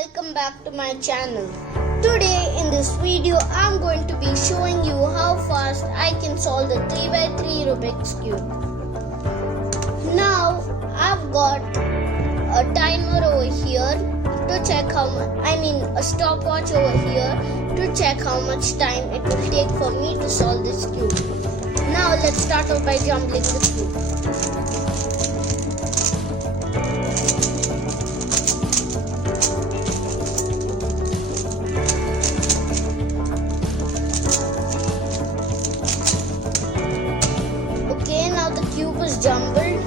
welcome back to my channel. Today in this video I'm going to be showing you how fast I can solve the 3x3 Rubik's Cube. Now I've got a timer over here to check a stopwatch over here to check how much time it will take for me to solve this cube. Now let's start off by jumbling the cube. Now the cube is jumbled.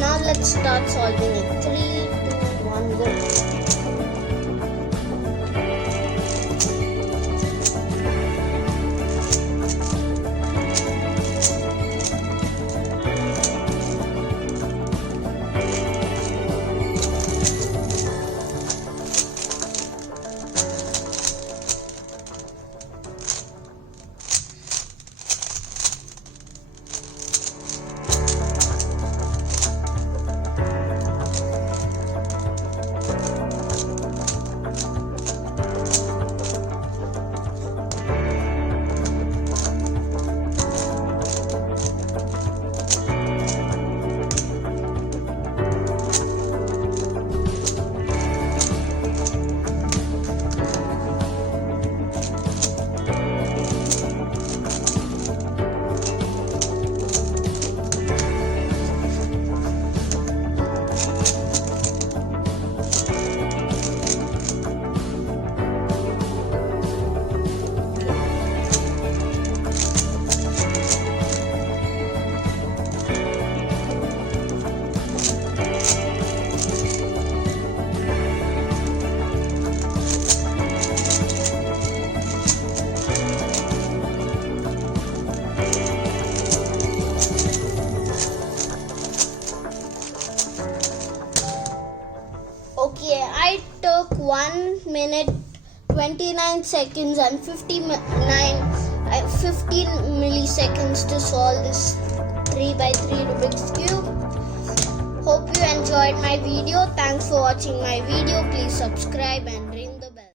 Now let's start solving it. 3, 2, 1, go. Okay, I took 1 minute 29 seconds and 15 milliseconds to solve this 3x3 Rubik's Cube. Hope you enjoyed my video. Thanks for watching my video. Please subscribe and